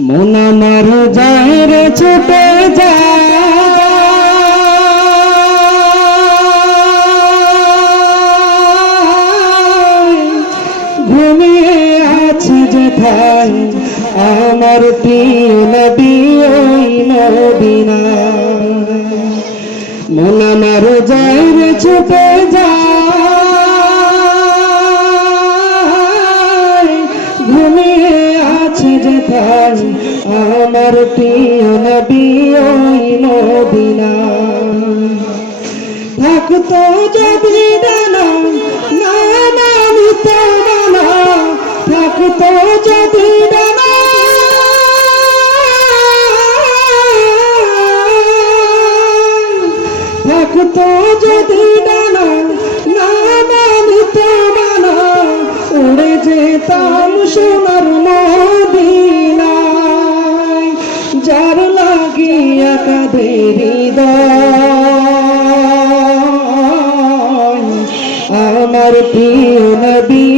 মন আমার যায় রে ছুটে যায়। ঘুমিয়ে আছে যেথায়, আমার নবী ওই মদিনা মন আমার যায় রে ছুটে যায়। যেথায় আমার প্রিয় নবী, ওই মদিনা। থাকতো যদি ডানা থাকতো যদি না উড়ে যেতাম সোনার মদিনায় লাগিয়া কাঁদের আমার প্রিয়